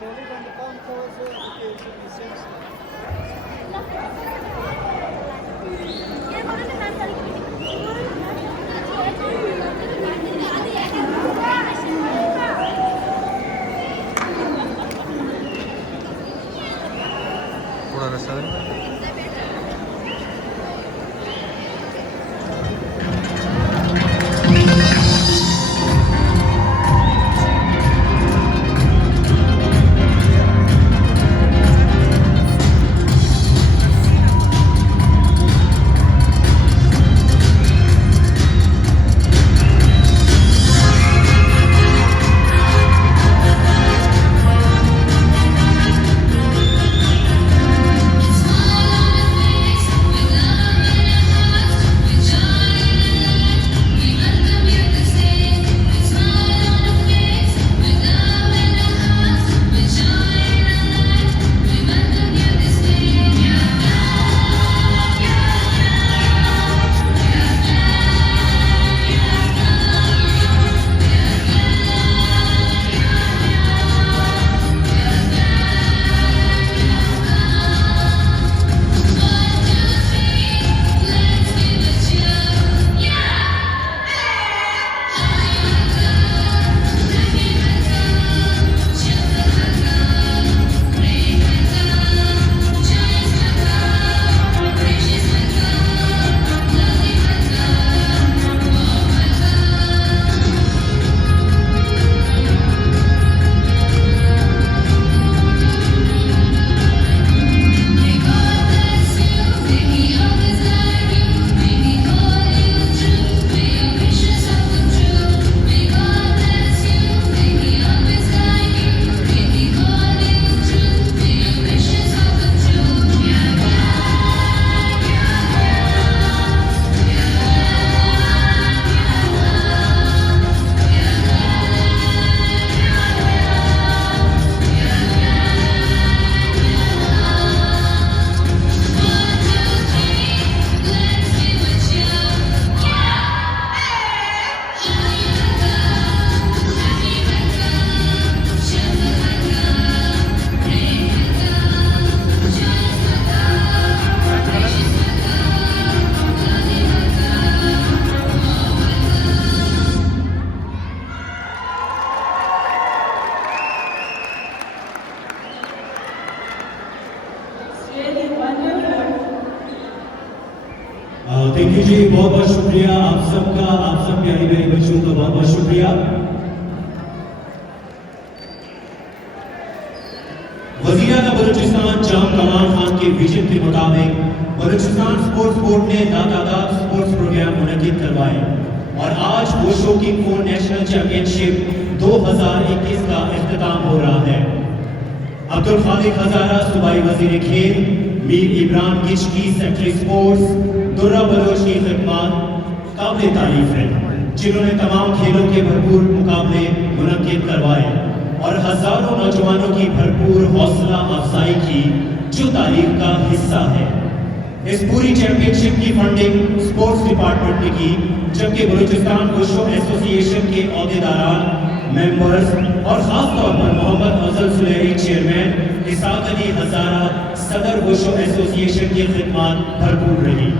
Controlling on the concourse, okay, it should be sense. थोड़ा रास्ता है थैंक यू जी, बहुत बहुत शुक्रिया आप सबका, आप सब प्यारे प्यारे बच्चों का बहुत बहुत शुक्रिया। वज़ीर-ए-आज़म बलूचिस्तान जाम कमाल खान के विजन के मुताबिक बलूचिस्तान स्पोर्ट्स बोर्ड ने लातादाद स्पोर्ट्स प्रोग्राम मुनक्किद करवाए और आज वोशो किंग फोर नेशनल चैंपियनशिप 2021 का इख्तिताम हो रहा है। अब्दुल खालिक हजारा सूबाई वजीर खेल, मीर इमरान किचकी सेक्रेटरी स्पोर्ट्स, दुर्रा बलोच की खिदमत काबिल तारीफ है, जिन्होंने तमाम खेलों के भरपूर मुकाबले मुनक्किद करवाए और हजारों नौजवानों की भरपूर हौसला अफजाई की, जो तारीख का हिस्सा है। इस पूरी चैंपियनशिप की फंडिंग स्पोर्ट्स डिपार्टमेंट ने की, जबकि बलूचिस्तान वुशु एसोसिएशन के अहदेदारान, मेंबर्स और खास तौर पर मोहम्मद अफजल सुलेही चेयरमैन, इसाक अली हजारा सदर वुशु एसोसिएशन की खिदमत भरपूर रही।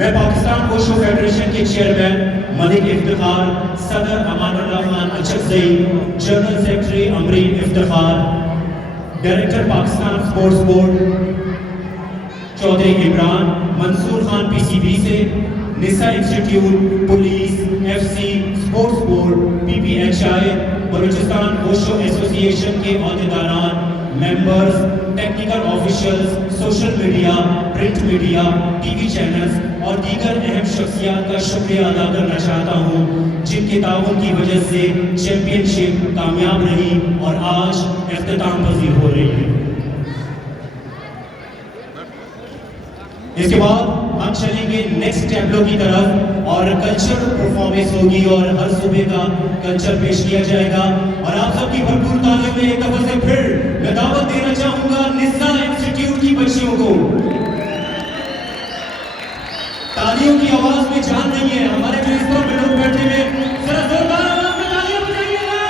मैं पाकिस्तान वुशु फेडरेशन के चेयरमैन मलिक इफ्तिखार, सदर Amanullah Khan Achakzai, general secretary Amreen Iftikhar, director Pakistan sports board Chaudhry Imran, Mansoor Khan PCB से, Nisa institute, police, FC, sports board, PPHI, Balochistan wushu association के अहदेदारान, members, technical officials, social media, print media, TV channels और दीगर अहम शख्सियात का शुक्रिया अदा करना चाहता हूँ, जिनके ताउन की वजह से चैंपियनशिप कामयाब रही और आज इख्तिताम पजीर हो रही है। इसके बाद हम चलेंगे नेक्स्ट टैब्लो की तरफ और कल्चर परफॉर्मेंस होगी और हर सूबे का कल्चर पेश किया जाएगा और आप सबकी भरपूर तालियों में एक दफा से फिर मैं दावत देना चाहूंगा निसा इंस्टीट्यूट की बच्चियों को। तालियों की आवाज में जान नहीं है, हमारे जो इस पर में लोग बैठे हुए जरा जोरदार आवाज में तालियां बजाइएगा।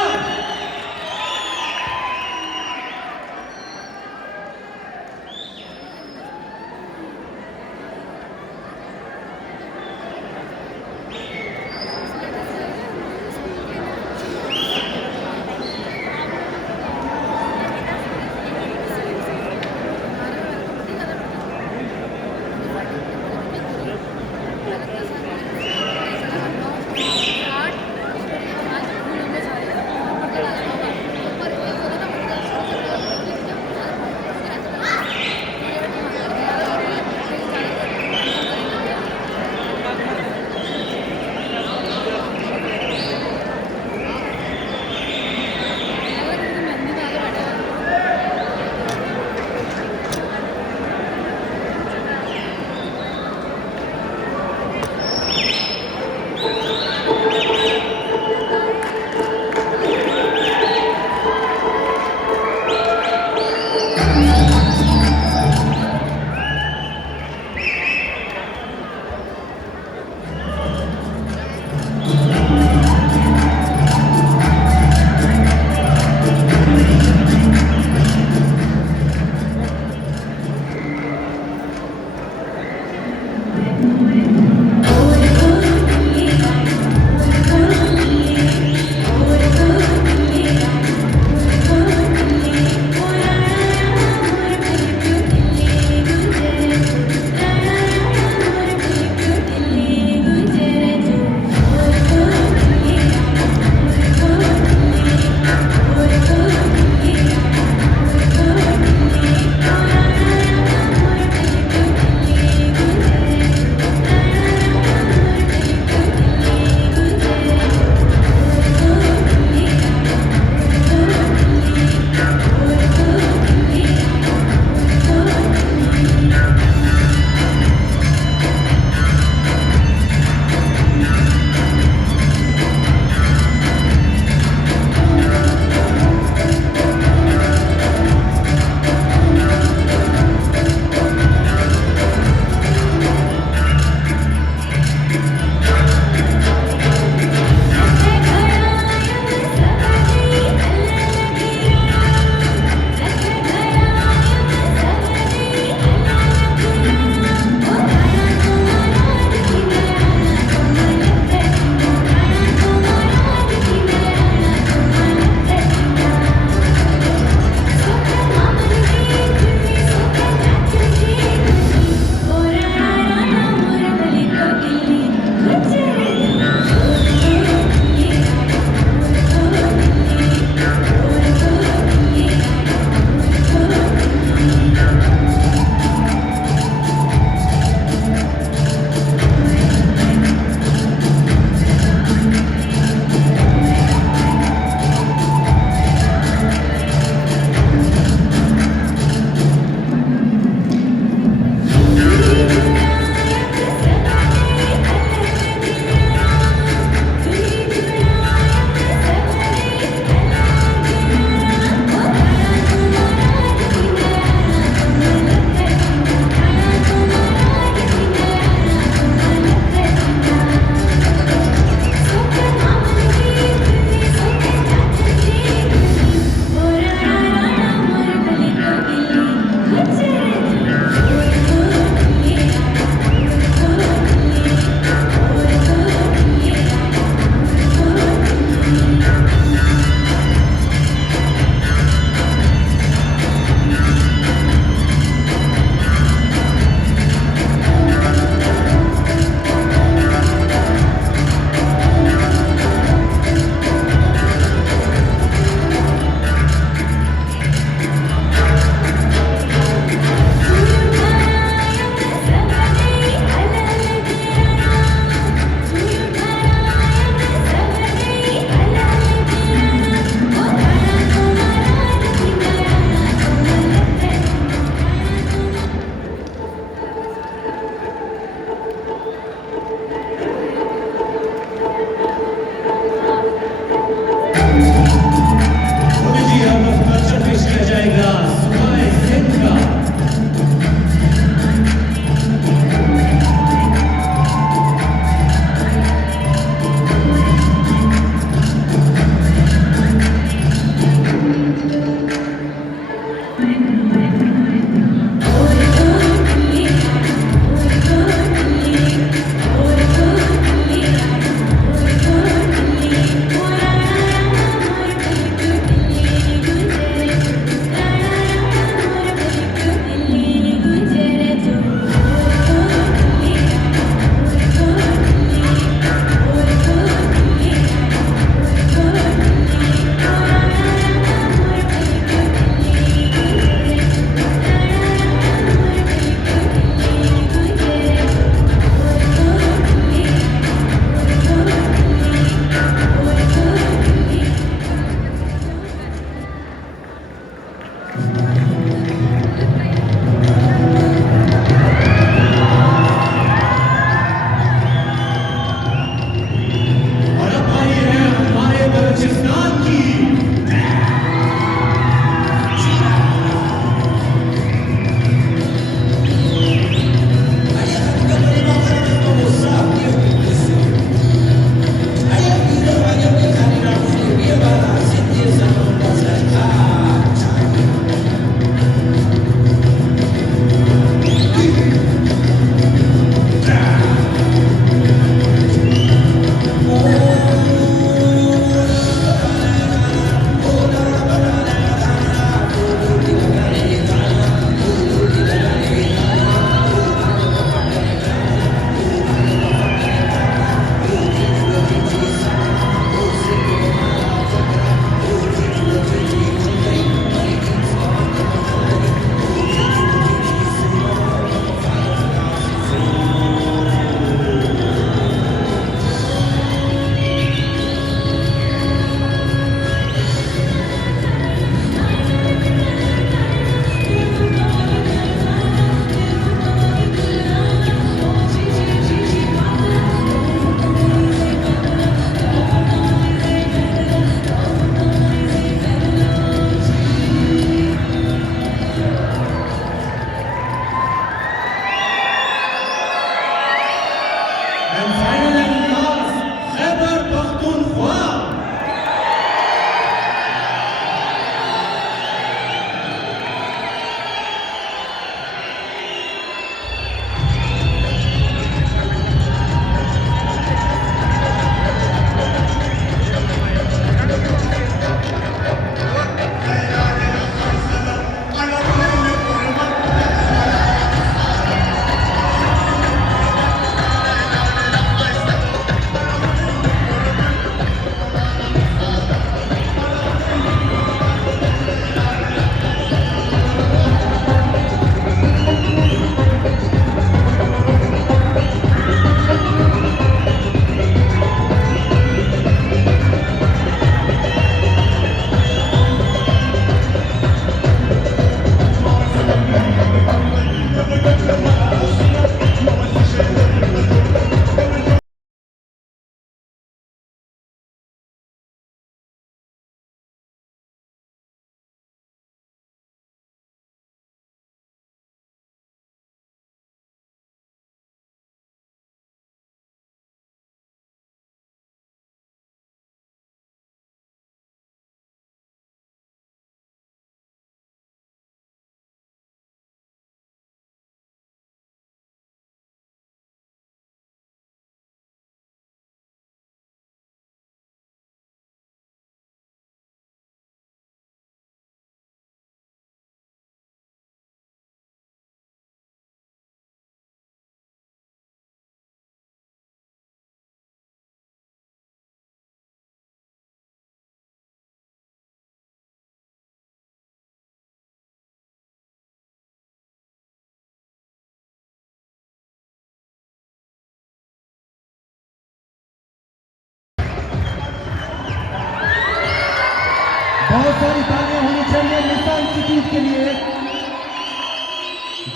बहुत सारी तालियां होनी चाहिए निसा इंस्टीट्यूट के लिए,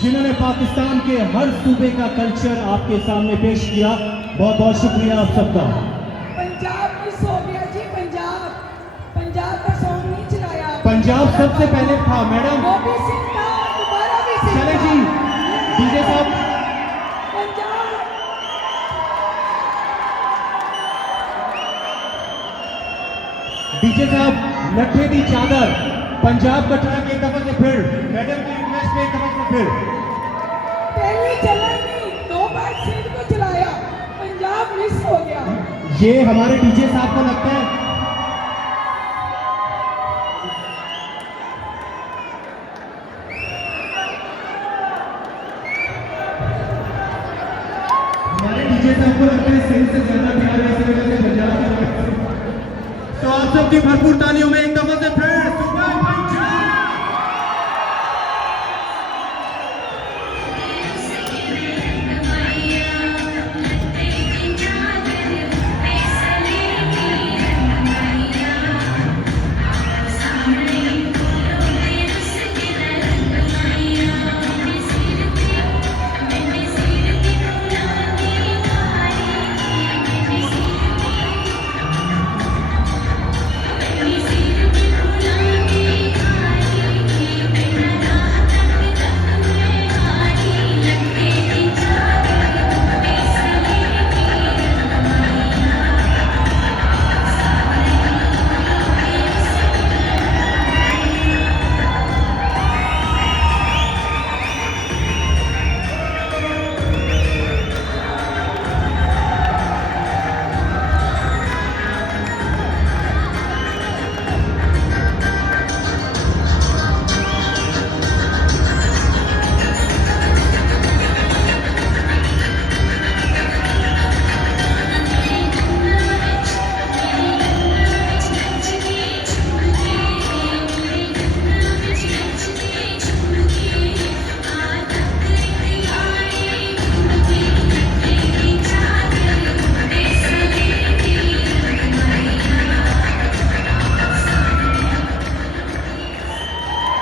जिन्होंने पाकिस्तान के हर सूबे का कल्चर आपके सामने पेश किया। बहुत बहुत शुक्रिया आप सबका। पंजाब मिस हो गया जी, पंजाब का सॉन्ग नहीं चलाया। पंजाब सबसे पहले था मैडम। वो भी सिंह था, दोबारा भी सिंह चले था। जी डीजे साहब। पंजाब डीजे साहब लट्ठे दी चादर पंजाब का ट्रैक एक दफा से फिर मैडम की रिक्वेस्ट पे एक दफा से फिर। पहले चला ही नहीं, 2 बार सिंह को चलाया, पंजाब मिस हो गया। ये हमारे डीजे साहब को लगता है सही से ज्यादा प्यार इस वजह से पंजाब की। तो आप सबकी भरपूर तालियों में एक दफा से फिर super Punjab.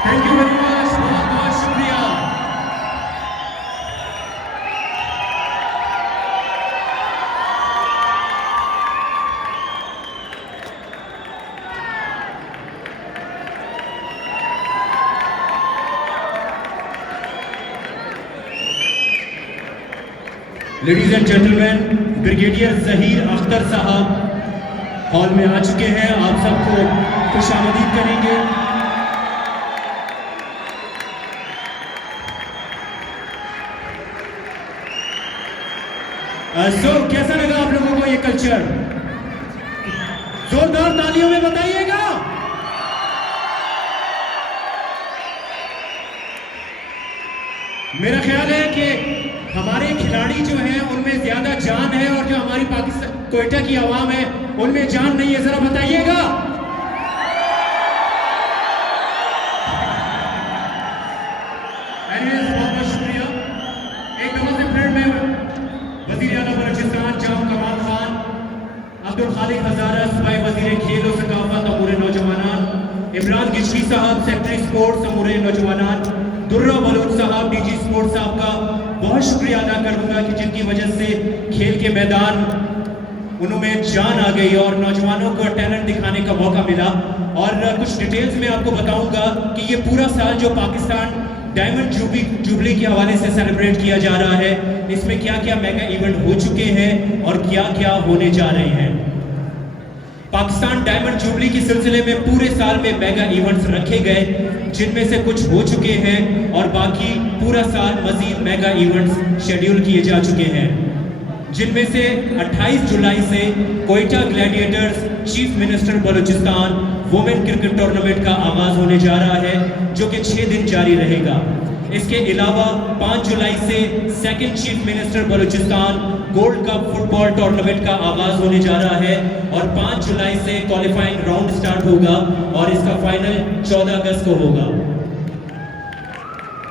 Thank you very much, बहुत बहुत शुक्रिया। Ladies and gentleman, brigadier Zaheer Akhtar साहब हॉल में आ चुके हैं, आप सबको खुशामदीद करेंगे। कैसा लगा आप लोगों को ये कल्चर? जोरदार तालियों में बताइएगा। मेरा ख्याल है कि हमारे खिलाड़ी जो हैं उनमें ज्यादा जान है और जो हमारी पाकिस्तान कोयटा की आवाम है उनमें जान नहीं है, जरा बताइएगा। बहुत बहुत शुक्रिया। एक दफा से फिर मैं वज़ीर आला बलूचिस्तान जाम कमाल खान, अब्दुल खालिक हज़ारा सूबाई वज़ीर खेल और सकाफत अमूर नौजवानान, इमरान गिचकी साहब सेक्रेटरी स्पोर्ट्स अमूर नौजवानान, दुर्रा बलूच साहब डीजी स्पोर्ट्स साहब का बहुत शुक्रिया अदा करूंगा कि जिनकी वजह से खेल के मैदान उनमें जान आ गई और नौजवानों को टैलेंट दिखाने का मौका मिला। और कुछ डिटेल्स में आपको बताऊंगा कि ये पूरा साल जो पाकिस्तान डायमंड जुबली के हवाले से सेलिब्रेट किया जा रहा है, इसमें क्या क्या मेगा इवेंट हो चुके हैं और क्या क्या होने जा रहे हैं। पाकिस्तान डायमंड जुबली के सिलसिले में पूरे साल में मेगा इवेंट्स रखे गए, जिनमें से कुछ हो चुके हैं और बाकी पूरा साल मजीद मेगा इवेंट्स शेड्यूल किए जा चुके हैं, जिनमें से 28 जुलाई से Quetta Gladiators chief minister Balochistan women cricket tournament का आगाज होने जा रहा है, जो कि 6 दिन जारी रहेगा। इसके अलावा 5 जुलाई से second chief minister Balochistan gold cup football tournament का आगाज होने जा रहा है और 5 जुलाई से क्वालिफाइंग राउंड स्टार्ट होगा और इसका फाइनल 14 अगस्त को होगा।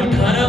18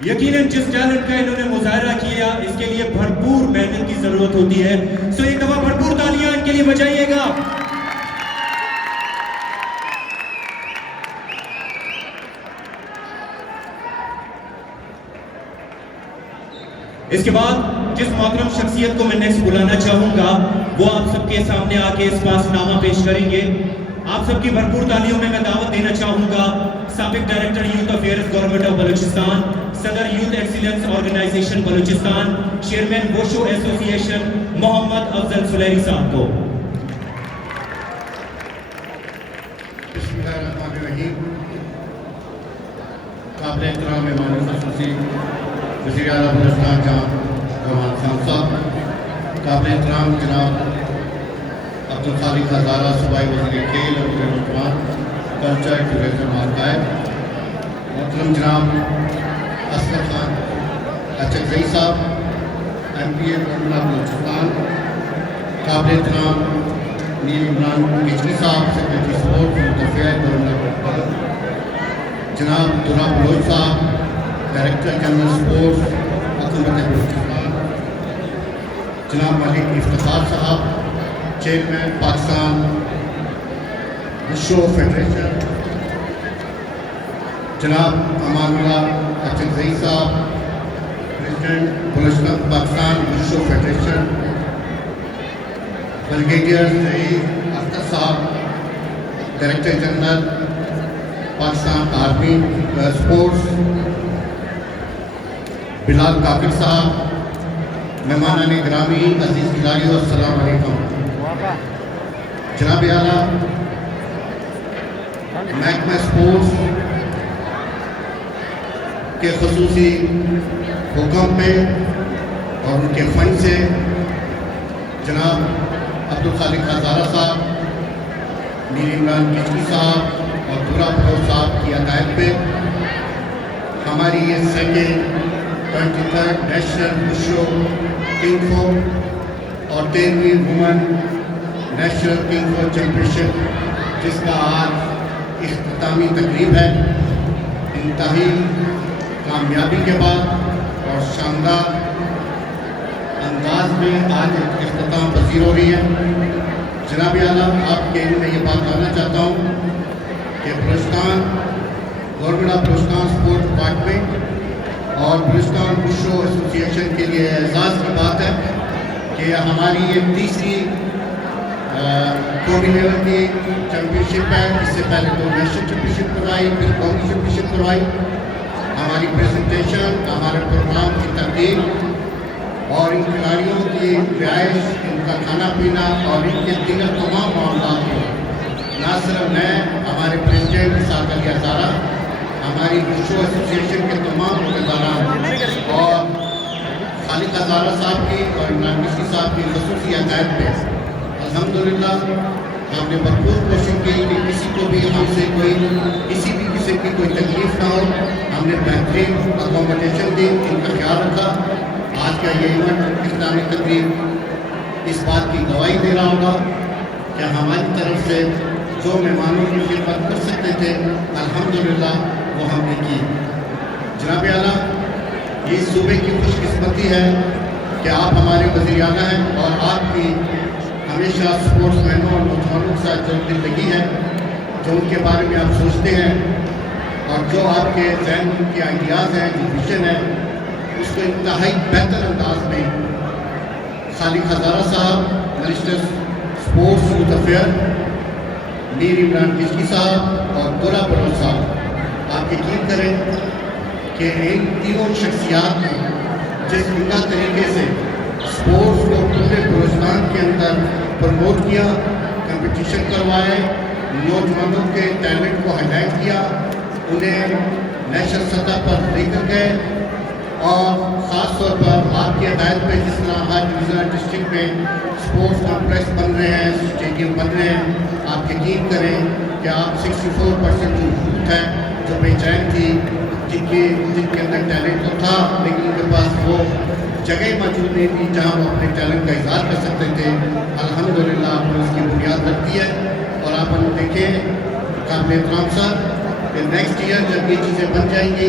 यकीनन जिस टैलेंट का इन्होंने मुजाहरा किया इसके लिए भरपूर मेहनत की जरूरत होती है। सो एक दफा भरपूर तालियां इनके लिए बजाइएगा। इसके बाद जिस मोहतरम शख्सियत को मैं नेक्स्ट बुलाना चाहूंगा वो आप सबके सामने आके इस पासनामा पेश करेंगे। आप सबकी भरपूर तालियों में मैं दावत देना चाहूंगा साबिक director youth affairs government of Balochistan, सदर youth excellence organization Balochistan, chairman wushu association Mohammad Afzal Sulehri साहब को। बिस्मिल्लाहिर्रहमानिर्रहीम। काबिल एहतराम मेहमान ख़ुसूसी वज़ीर आला बलूचिस्तान जनाब जमान खान साहब, काबिल एहतराम जनाब अब्दुल खालिक हज़ारा सूबाई वज़ीर खेल और नौजवान कल्चर टूरिज्म आर्काइव, मोहतरम जनाब असगर खान अचकज़ई साहब MPA गवर्नमेंट बलूचिस्तान, काबिल एहतराम मीर इमरान किचनी साहब secretary sports youth affair government, जनाब दुरा बलोच साहब डायरेक्टर जनरल स्पोर्ट्स हुकूमत बलूचिस्तान, जनाब मलिक इफ्तिखार साहब चेयरमैन पाकिस्तान वुशो फेडरेशन, जनाब अमानुल्लाह अचकज़ई साहब president Balochistan Pakistan wushu federation, brigadier Zaheer Akhtar साहब director general Pakistan army sports, Bilal Kakar साहब, मेहमानान गिरामी अजीज़ खिलाड़ियों अस्सलाम वालेकुम। जनाब आला महकमा स्पोर्ट्स के खुसूसी हुक्म पे और उनके फंड से जनाब अब्दुल खालिक हज़ारा साहब, मीर इमरान किचनी साहब और दुरा बलोच साहब की हदायत पे हमारी ये सेकेंड 23rd नेशनल वुशो किंग फो और 13वीं वुमेन नेशनल किंग फो चैम्पियनशिप, जिसका आज इख्तितामी तकरीब है, इंतहाई कामयाबी के बाद और शानदार अंदाज में आज इख्तिताम पसीर हो रही है। जनाब आला आपके मैं ये बात कहना चाहता हूँ कि Balochistan government of Balochistan sports department और बलूचिस्तान वुशो एसोसिएशन के लिए एजाज़ की बात है कि हमारी ये तीसरी कौमी लेवल की चैम्पियनशिप है। इससे पहले 2 नेशनल चैम्पियनशिप करवाई, फिर कौमी चैम्पियनशिप करवाई। हमारी प्रेजेंटेशन, हमारे प्रोग्राम की तरतीब और इन खिलाड़ियों की रिहाइश, इनका खाना पीना और इनके दीगर तमाम मामलों को ना सिर्फ मैं, हमारे प्रेसिडेंट इसाक अली हज़ारा, हमारी वुशो एसोसिएशन के तमाम अहदेदारान और खालिक हज़ारा साहब की और इमरान किचनी साहब की ख़ुसूसी हदायत पे अल्हम्दुलिल्लाह हमने भरपूर कोशिश की कि किसी को भी हमसे कोई किसी भी किस्म की कोई तकलीफ ना हो। हमने बेहतरीन अकोमोडेशन दी, इनका ख्याल रखा। आज का ये इवेंट इस्लामी तकरीब इस बात की गवाही दे रहा होगा कि हमारी तरफ से जो मेहमानों की खिदमत कर सकते थे अल्हम्दुलिल्लाह वो हमने की। जनाब आला ये सूबे की खुशकिस्मती है कि आप हमारे वज़ीर आला हैं और आपकी हमेशा स्पोर्ट्स मैनों और नौजवानों के साथ जो दिल लगी है, जो उनके बारे में आप सोचते हैं और जो आपके जहन में उनके आइडियाज़ हैं, जो विजन है, उसको इंतहाई बेहतर अंदाज में खालिक हज़ारा साहब minister sports youth affair, Mir Imran Kichni साहब और दुरा बलोच साहब आप यकीन करें कि इन तीनों शख्सियात ने जिस उम्दा तरीके से स्पोर्ट्स को पूरे बलूचिस्तान के अंदर प्रमोट किया, कंपटीशन करवाए, नौजवानों के टैलेंट को हाईलाइट किया, उन्हें नेशनल सतह पर लेकर गए और ख़ास तौर पर आपकी हदायत पे जिस तरह हर डिवीज़नल डिस्ट्रिक्ट में स्पोर्ट्स कॉम्प्लेक्स बन रहे हैं, स्टेडियम बन रहे हैं, आप यकीन करें कि आप 64% जो यूथ है जो बेचैन थी, जिनके अंदर टैलेंट तो था लेकिन उनके पास वो जगह मौजूद नहीं थी जहाँ वो अपने टैलेंट का इज़हार कर सकते थे, अल्हम्दुलिल्लाह आपने उसकी बुनियाद रख दी है। और आप देखें काबिल एहतराम साहब कि नेक्स्ट ईयर जब ये चीज़ें बन जाएंगी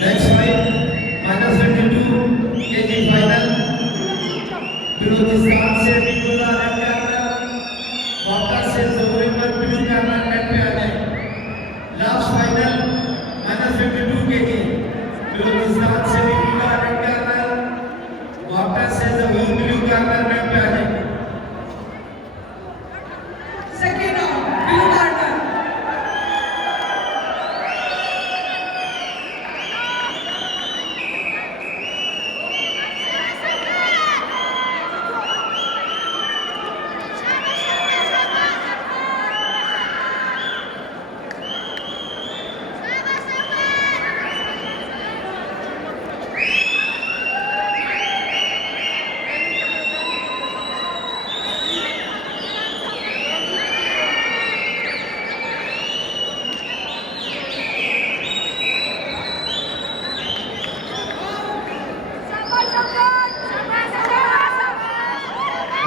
Next fight, -22 kg final. Balochistan से अबीबुल्लाह रेड कार्नर, वापस से ज़ोहरीमत ब्लू कार्नर नेट पे आ जाए। लास्ट फाइनल -52 kg, बलूचिस्तान से अबीबुल्लाह रेड कार्नर, वापस से ज़ोहर ब्लू कार्नर नेट पे आ जाए। Second round, blue corner.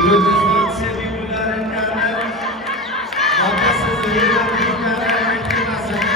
Balochistan से अबीबुल्लाह रेड कार्नर, वापस से ज़ोहरीमत ब्लू कार्नर नेट पे आ जाए।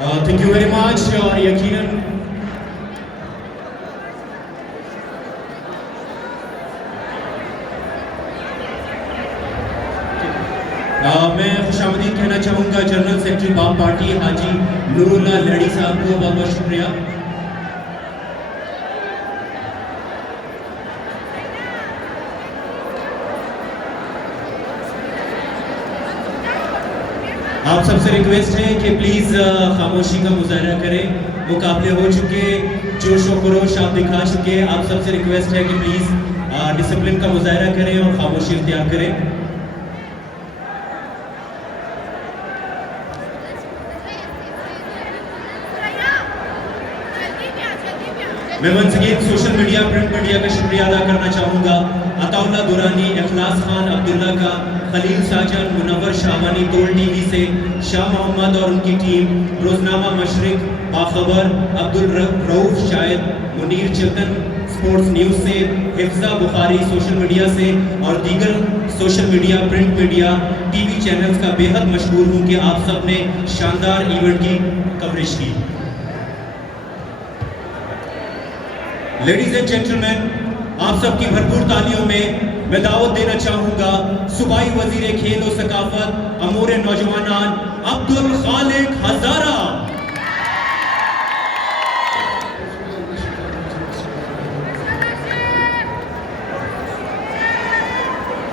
Thank you very much. और यकीनन मैं खुशामदीद कहना चाहूँगा जनरल सेक्रेटरी बाप पार्टी हाजी नूरुल्लाह लड़ी साहब को। बहुत बहुत शुक्रिया। आप सबसे रिक्वेस्ट है कि प्लीज़ खामोशी का मुजाहरा करें। मुकाबले हो चुके, जोश व खरोश आप दिखा चुके। आप सबसे रिक्वेस्ट है कि प्लीज़ डिसिप्लिन का मुजाहरा करें और खामोशी इख्तियार करें। मैं once again social media, print media का शुक्रिया अदा करना चाहूँगा। अताउल्लाह दुरानी, इखलास खान अब्दुल्ला का, खलील साजन, मुनव्वर शाहवानी तोल टीवी से, शाह मोहम्मद और उनकी टीम, रोजनामा मशरिक, बाखबर, अब्दुल रऊफ शायद, मुनीर चिल्तन स्पोर्ट्स न्यूज़ से, हिफ्जा बुखारी सोशल मीडिया से और दीगर social media, print media, TV channels का बेहद मशहूर हूँ कि आप सब ने शानदार इवेंट की कवरेज की। लेडीज एंड जेंटलमैन, आप सबकी भरपूर तालियों में मैं दावत देना चाहूँगा सूबाई वज़ीर खेल और सकाफत अमूर नौजवानान अब्दुल खालिक हज़ारा।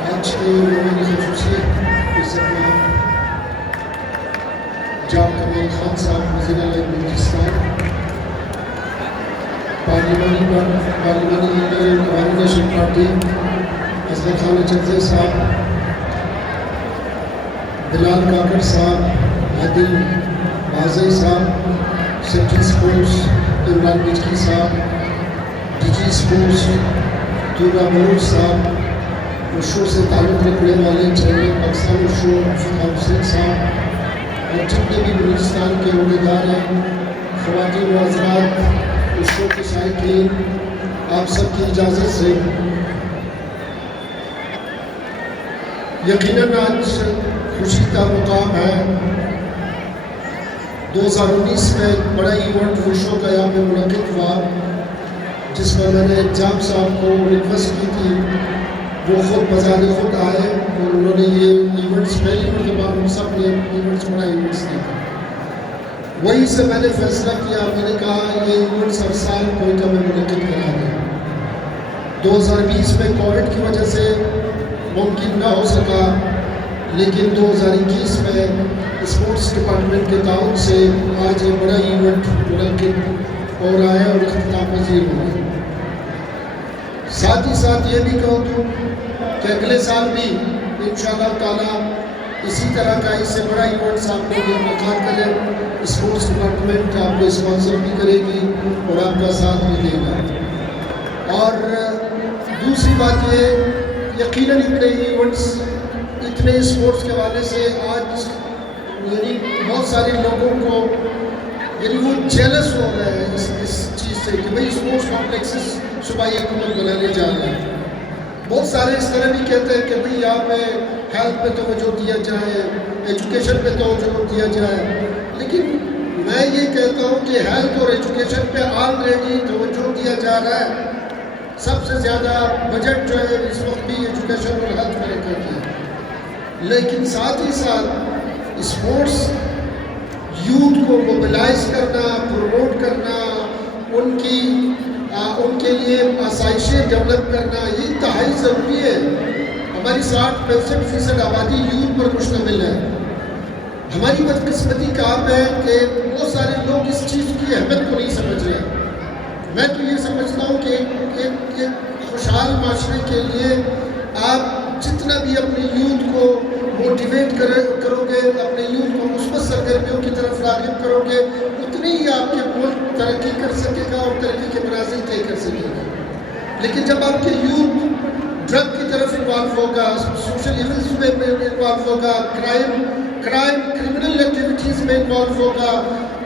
आज के मेहमान ख़ुसूसियत जाब कमाल खान साहब वज़ीर आला बलूचिस्तान, पार्लिमानी लीडर अवामी नेशनल पार्टी असगर खान चंदे साहब, बिलाल काकड़ साहब, आदिल बाज़ई साहब, सेक्रेटरी स्पोर्ट्स इमरान बिजकी साहब, डीजी स्पोर्ट्स दूरा मरूज साहब, उशो से ताल्लुक़ रखने वाले चेयरमैन पाकिस्तान उशो फतह हुसैन साहब और जितने भी बलूचिस्तान के उम्मीदवार हैं, ख़वातीन व हज़रात, उशो के साइकिल, आप सबकी इजाज़त से यकीनन आज खुशी का मुकाम है। 2019 में एक बड़ा इवेंट उशो का यहाँ पे मुनक़िद हुआ, जिसमें मैंने जाम साहब को रिक्वेस्ट की थी, वो खुद बजाने खुद आए और उन्होंने ये इवेंट्स पहली मरतबा हम सब ने इवेंट्स बड़ा इवेंट्स किया। वहीं से मैंने फैसला किया, मैंने कहा ये इवेंट्स हर साल कोयटा में मुनक़िद करा दें। 2020 में कोविड की वजह से मुमकिन ना हो सका, लेकिन 2021 में स्पोर्ट्स डिपार्टमेंट के ताउन से आज ये बड़ा इवेंट मुनक़िद हो रहा है और इख्तिताम पज़ीर हो रहा है। साथ ही साथ ये भी कहूँ तो कि अगले साल भी इंशाअल्लाह ताला इसी तरह का इससे बड़ा इवेंट्स आप लोग इन्तज़ार करें। स्पोर्ट्स डिपार्टमेंट आपको स्पॉन्सर भी करेगी और आपका साथ भी देगा। और दूसरी बात ये, यकीनन इतने इवेंट्स, इतने स्पोर्ट्स के हवाले से आज यानी बहुत सारे लोगों को यानी वो जेलस हो रहे हैं इस चीज़ से कि भाई स्पोर्ट्स कॉम्प्लेक्सेस सूबाई हुकूमत बनाने जा रहे हैं। बहुत सारे इस तरह भी कहते हैं कि भाई यहाँ पे हेल्थ पे तवज्जो दिया जाए, एजुकेशन पे तवज्जो दिया जाए, लेकिन मैं ये कहता हूँ कि हेल्थ और एजुकेशन पे ऑलरेडी तवज्जो दिया जा रहा है। सबसे ज़्यादा बजट जो है इस वक्त भी एजुकेशन और हेल्थ में रखा गया है, लेकिन साथ ही साथ स्पोर्ट्स यूथ को मोबिलाइज करना, प्रमोट करना, उनके लिए आसाइशें डेवलप करना, ये इंतहाई ज़रूरी है। हमारी 60-65% आबादी यूथ पर मुश्तमिल है। हमारी बदकिस्मती काम है कि बहुत सारे लोग इस चीज़ की अहमियत को नहीं समझ रहे। मैं तो ये समझता हूँ कि एक खुशहाल माशरे के लिए आप जितना भी अपने यूथ को मोटिवेट करोगे, अपने यूथ को मुस्बत सरगर्मियों की तरफ राग़िब करोगे, उतनी ही आपके मुल्क तरक्की कर सकेगा और तरक्की के मनाज़िल तय कर सकेगा। लेकिन जब आपके यूथ ड्रग की तरफ इन्वॉल्व होगा, सोशल इवेंट्स में इन्वॉल्व होगा, क्रिमिनल एक्टिविटीज़ में इन्वॉल्व होगा,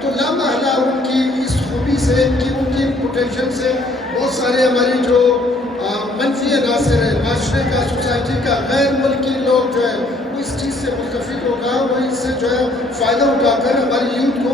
तो लामहला उनकी इस खूबी से, उनकी पोटेंशियल से बहुत सारे हमारे जो मनफी अनासर है माशरे का, सोसाइटी का, गैर मुल्की लोग जो है वो इस चीज़ से मुस्तफ़ीद होगा, वो इससे जो है फ़ायदा उठाकर हमारे यूथ को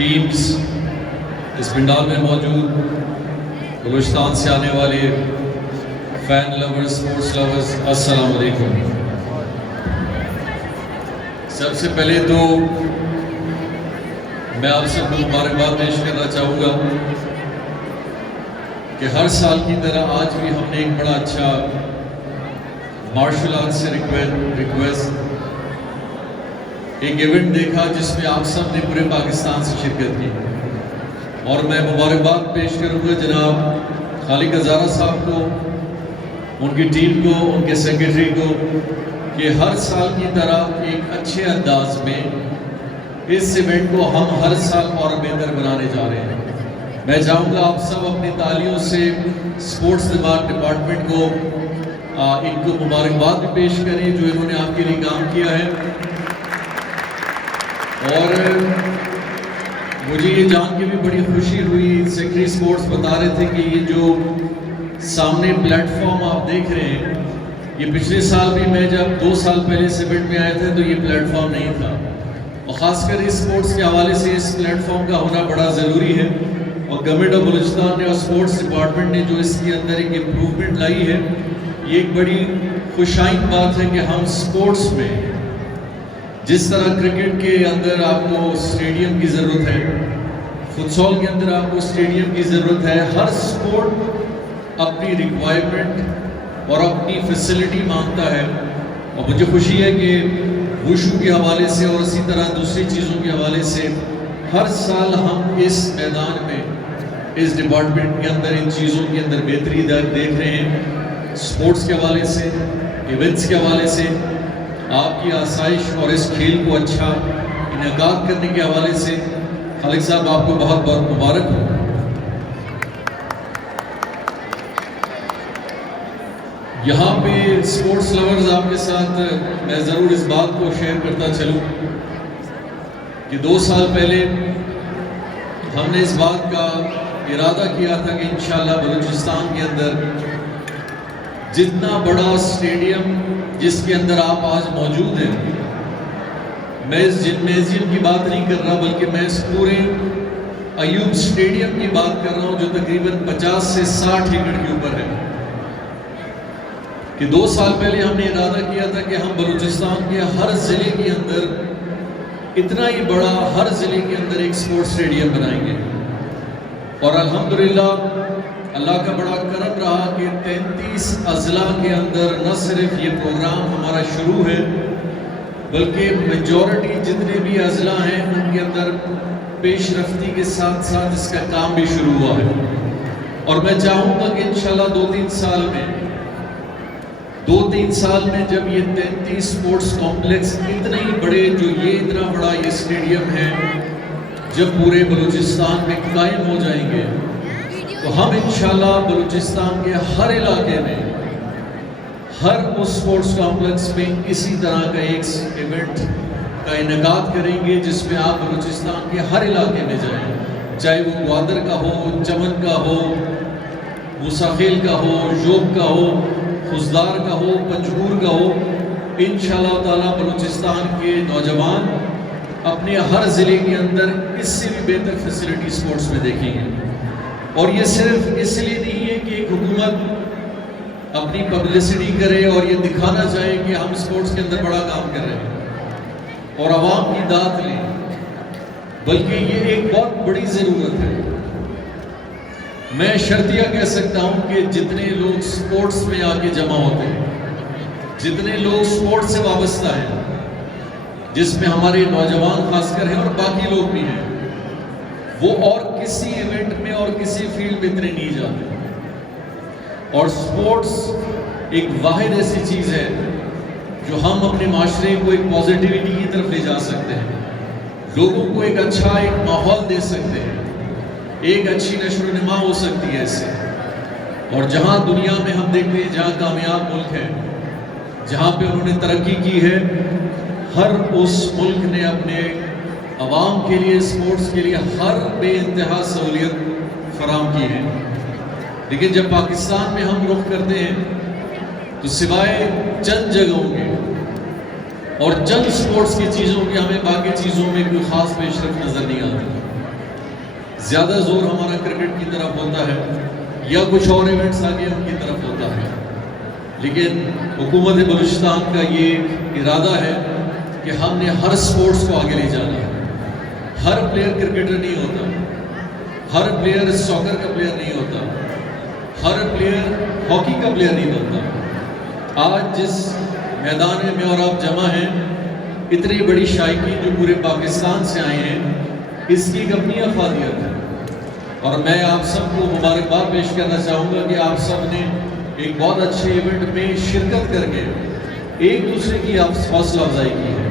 टीम्स, इस पंडाल में मौजूद बलूचिस्तान से आने वाले फैन लवर्स, स्पोर्ट्स लवर्स, अस्सलाम वालेकुम। सबसे पहले तो मैं आप सबको मुबारकबाद पेश करना चाहूँगा कि हर साल की तरह आज भी हमने एक बड़ा अच्छा मार्शल आर्ट से रिक्वेस्ट एक इवेंट देखा जिसमें आप सब ने पूरे पाकिस्तान से शिरकत की, और मैं मुबारकबाद पेश करूँगा जनाब खालिद हज़ारा साहब को, उनकी टीम को, उनके सेक्रेटरी को, कि हर साल की तरह एक अच्छे अंदाज में इस इवेंट को हम हर साल और बेहतर बनाने जा रहे हैं। मैं चाहूँगा आप सब अपनी तालियों से स्पोर्ट्स डिपार्टमेंट को इनको मुबारकबाद भी पेश करें जो इन्होंने आपके लिए काम किया है। और मुझे ये जान के भी बड़ी खुशी हुई, सेक्रेटरी स्पोर्ट्स बता रहे थे कि ये जो सामने प्लेटफॉर्म आप देख रहे हैं, ये पिछले साल भी मैं जब 2 साल पहले इस इवेंट में आए थे तो ये प्लेटफॉर्म नहीं था, और ख़ासकर इस स्पोर्ट्स के हवाले से इस प्लेटफॉर्म का होना बड़ा ज़रूरी है। और गवर्नमेंट ऑफ बलूचिस्तान ने और स्पोर्ट्स डिपार्टमेंट ने जो इसके अंदर एक इम्प्रूवमेंट लाई है, ये एक बड़ी खुशाइन बात है कि हम स्पोर्ट्स में जिस तरह क्रिकेट के अंदर आपको स्टेडियम की ज़रूरत है, फुटबॉल के अंदर आपको स्टेडियम की ज़रूरत है, हर स्पोर्ट अपनी रिक्वायरमेंट और अपनी फैसिलिटी मांगता है। और मुझे खुशी है कि वुशु के हवाले से और इसी तरह दूसरी चीज़ों के हवाले से हर साल हम इस मैदान में, इस डिपार्टमेंट के अंदर, इन चीज़ों के अंदर बेहतरी देख रहे हैं। स्पोर्ट्स के हवाले से, इवेंट्स के हवाले से, आपकी आसाइश और इस खेल को अच्छा इनेकाद करने के हवाले से खालिद साहब आपको बहुत बहुत मुबारक हो। यहाँ पे स्पोर्ट्स लवर्स आपके साथ मैं ज़रूर इस बात को शेयर करता चलूँ कि 2 साल पहले हमने इस बात का इरादा किया था कि इंशाल्लाह बलूचिस्तान के अंदर जितना बड़ा स्टेडियम जिसके अंदर आप आज मौजूद हैं, मैं इस जिम्नेजियम की बात नहीं कर रहा बल्कि मैं इस पूरे अयूब स्टेडियम की बात कर रहा हूँ जो तकरीबन 50 से 60 एकड़ के ऊपर है, कि 2 साल पहले हमने इरादा किया था कि हम बलूचिस्तान के हर ज़िले के अंदर इतना ही बड़ा, हर ज़िले के अंदर एक स्पोर्ट्स स्टेडियम बनाएंगे। और अल्हम्दुलिल्लाह अल्लाह का बड़ा करम रहा कि 33 अज़ला के अंदर न सिर्फ ये प्रोग्राम हमारा शुरू है बल्कि मेजॉरिटी जितने भी अज़ला हैं उनके अंदर पेशरफ्ती के साथ साथ इसका काम भी शुरू हुआ है। और मैं चाहूँगा कि इंशाल्लाह 2-3 साल में जब ये 33 स्पोर्ट्स कॉम्प्लेक्स इतने ही बड़े, जो ये इतना बड़ा ये स्टेडियम है, जब पूरे बलूचिस्तान में कायम हो जाएंगे तो हम इंशाल्लाह बलूचिस्तान के हर इलाके में, हर उस स्पोर्ट्स कॉम्प्लेक्स में इसी तरह का एक इवेंट का इनेकाद करेंगे जिसमें आप बलूचिस्तान के हर इलाके में जाएं, चाहे वो ग्वादर का हो, चमन का हो, मूसाखेल का हो, जोब का हो, खुजदार का हो, पंजगूर का हो। इंशाल्लाह ताला बलूचिस्तान के नौजवान अपने हर ज़िले के अंदर इससे भी बेहतर फैसिलिटी स्पोर्ट्स में देखेंगे। और ये सिर्फ इसलिए नहीं है कि एक हुकूमत अपनी पब्लिसिटी करे और ये दिखाना चाहे कि हम स्पोर्ट्स के अंदर बड़ा काम कर रहे हैं और आवाम की दाद लें, बल्कि ये एक बहुत बड़ी ज़रूरत है। मैं शर्तिया कह सकता हूँ कि जितने लोग स्पोर्ट्स में आके जमा होते हैं, जितने लोग स्पोर्ट्स से वाबस्ता हैं, जिसमें हमारे नौजवान खासकर हैं और बाकी लोग भी हैं, वो और किसी इवेंट में और किसी फील्ड में इतने नहीं जाते। और स्पोर्ट्स एक वाहिद ऐसी चीज़ है जो हम अपने माशरे को एक पॉजिटिविटी की तरफ ले जा सकते हैं, लोगों को एक अच्छा एक माहौल दे सकते हैं, एक अच्छी नशो नुमा हो सकती है इससे। और जहाँ दुनिया में हम देखते हैं जहाँ कामयाब मुल्क है, जहाँ पे उन्होंने तरक्की की है, हर उस मुल्क ने अपने अवाम के लिए, स्पोर्ट्स के लिए हर बेइंतहा सहूलियत फराहम की है। लेकिन जब पाकिस्तान में हम रुख करते हैं तो सिवाय चंद जगहों के और चंद स्पोर्ट्स की चीज़ों के हमें बाकी चीज़ों में कोई ख़ास पेशरफ नज़र नहीं आती। ज़्यादा जोर हमारा क्रिकेट की तरफ होता है या कुछ और इवेंट्स आगे उनकी तरफ होता है, लेकिन हुकूमत बलूचिस्तान का ये इरादा है कि हमने हर स्पोर्ट्स को आगे ले जाना है। हर प्लेयर क्रिकेटर नहीं होता, हर प्लेयर सॉकर का प्लेयर नहीं होता, हर प्लेयर हॉकी का प्लेयर नहीं बनता। आज जिस मैदान में और आप जमा हैं, इतनी बड़ी शायकीन जो पूरे पाकिस्तान से आए हैं, इसकी एक अपनी अफादियत है। और मैं आप सबको मुबारकबाद पेश करना चाहूँगा कि आप सब ने एक बहुत अच्छे इवेंट में शिरकत करके एक दूसरे की हौसला अफजाई की है,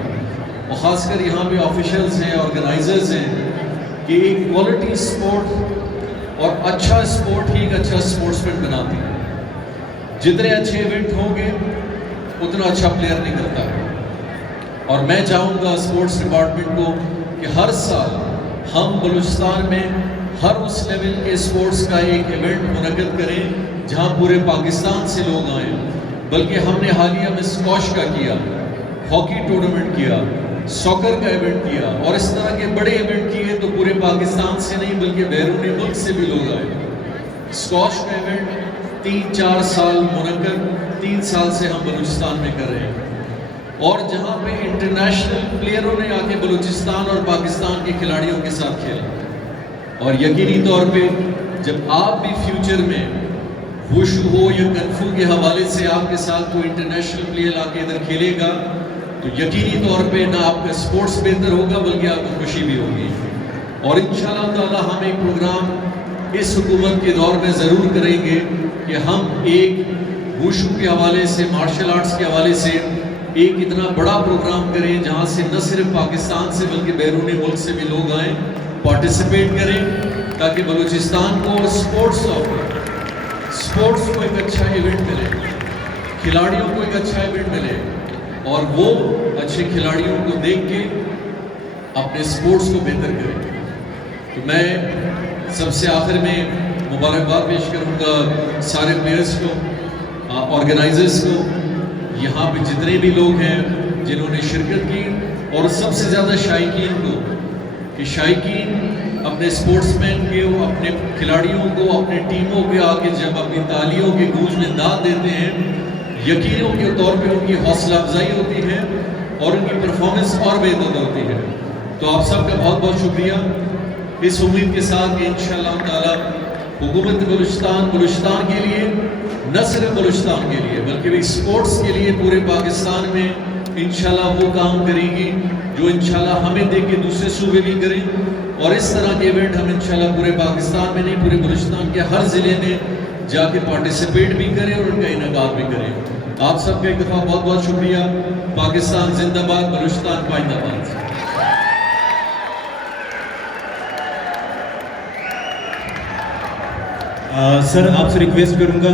और ख़ासकर यहाँ पे ऑफिशियल्स हैं, ऑर्गेनाइजर्स हैं, कि एक क्वालिटी स्पोर्ट और अच्छा स्पोर्ट ही एक अच्छा स्पोर्ट्समैन बनाती है। जितने अच्छे इवेंट होंगे उतना अच्छा प्लेयर निकलता है। और मैं चाहूँगा स्पोर्ट्स डिपार्टमेंट को कि हर साल हम बलूचिस्तान में हर उस लेवल के स्पोर्ट्स का एक इवेंट मुनक़्क़द करें जहाँ पूरे पाकिस्तान से लोग आएँ। बल्कि हमने हालिया में स्क्वॉश का किया, हॉकी टूर्नामेंट किया, सॉकर का इवेंट किया, और इस तरह के बड़े इवेंट किए तो पूरे पाकिस्तान से नहीं बल्कि बैरूनी मुल्क से भी लोग आए। स्क्वॉश का इवेंट 3-4 साल मुनक़्क़द 3 साल से हम बलूचिस्तान में कर रहे हैं, और जहाँ पे इंटरनेशनल प्लेयरों ने आके बलूचिस्तान और पाकिस्तान के खिलाड़ियों के साथ खेला। और यकीनी तौर पे जब आप भी फ्यूचर में वुशु हो या कन्फू के हवाले से आपके साथ कोई इंटरनेशनल प्लेयर आके इधर खेलेगा, तो यकीनी तौर पे ना आपका स्पोर्ट्स बेहतर होगा बल्कि आपको खुशी भी होगी। और इंशाअल्लाह ताला हम एक प्रोग्राम इस हुकूमत के दौर में ज़रूर करेंगे कि हम एक वुशु के हवाले से, मार्शल आर्ट्स के हवाले से एक इतना बड़ा प्रोग्राम करें जहाँ से न सिर्फ पाकिस्तान से बल्कि बैरूनी मुल्क से भी लोग आएँ, पार्टिसिपेट करें, ताकि बलूचिस्तान को स्पोर्ट्स को एक अच्छा इवेंट मिले, खिलाड़ियों को एक अच्छा इवेंट मिले, और वो अच्छे खिलाड़ियों को देख के अपने स्पोर्ट्स को बेहतर करें। तो मैं सबसे आखिर में मुबारकबाद पेश करूँगा सारे प्लेयर्स को, ऑर्गेनाइजर्स को, यहाँ पे जितने भी लोग हैं जिन्होंने शिरकत की, और सबसे ज़्यादा शायकीन को, कि शायकीन अपने स्पोर्ट्समैन के, अपने खिलाड़ियों को, अपने टीमों के आगे जब अपनी तालियों के गूंज में दाद देते हैं, यकीनों के तौर पे उनकी हौसला अफजाई होती है और उनकी परफॉर्मेंस और बेहतर होती है। तो आप सबका बहुत बहुत शुक्रिया, इस उम्मीद के साथ कि इंशाअल्लाह ताला हुकूमत बलूचिस्तान के लिए, न सिर्फ बलूचिस्तान के लिए बल्कि स्पोर्ट्स के लिए पूरे पाकिस्तान में इंशाअल्लाह वो काम करेगी जो इंशाअल्लाह हमें देख के दूसरे सूबे भी करें। और इस तरह के इवेंट हम इंशाअल्लाह पूरे पाकिस्तान में नहीं, पूरे बलूचिस्तान के हर ज़िले में जाके पार्टिसिपेट भी करें और उनका इनेकाद भी करें। आप सबका एक दफ़ा बहुत बहुत शुक्रिया। पाकिस्तान जिंदाबाद, बलूचिस्तान पाइंदाबाद। सर आपसे रिक्वेस्ट करूंगा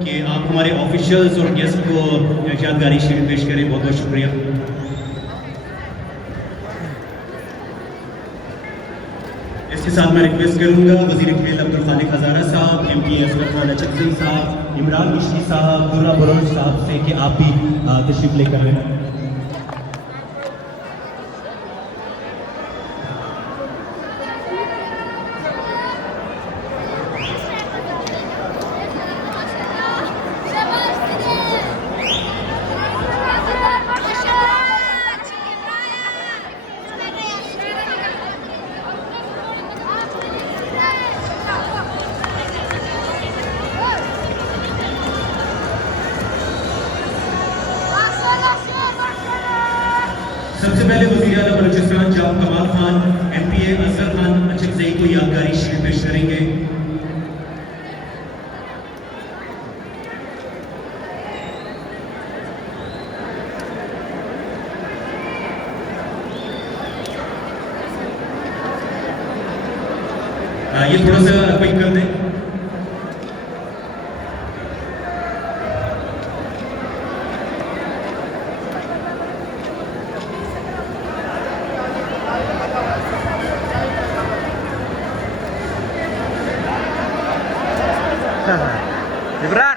कि आप हमारे ऑफिशियल्स और गेस्ट को यादगारी शील्ड पेश करें। बहुत बहुत शुक्रिया। इसके साथ मैं रिक्वेस्ट करूंगा वज़ीर खेल अब्दुल खालिक हज़ारा साहब, MP असगर खान अचकज़ई साहब, इमरान मिश्री साहब, दुर्रा बलोच साहब से कि आप भी तशरीफ लेकर आएं। सबसे पहले वज़ीर आला बलूचिस्तान जाम कमाल खान MPA असगर खान अचकज़ई को यादगारी शील्ड पेश करेंगे। ये थोड़ा सा क्विक कर दें। इब्रार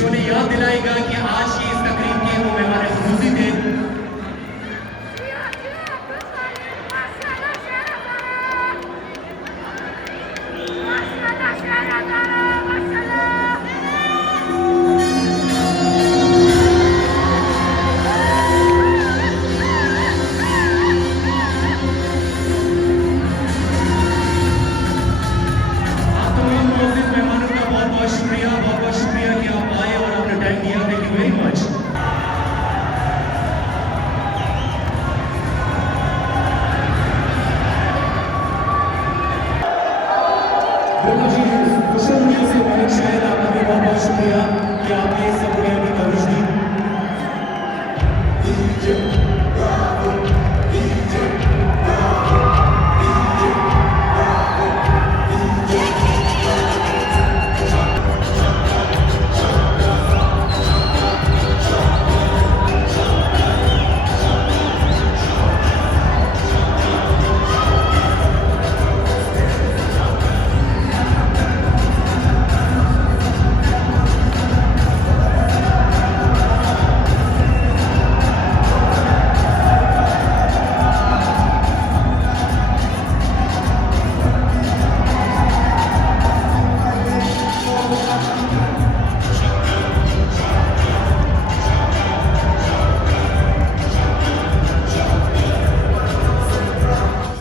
जिन्होंने याद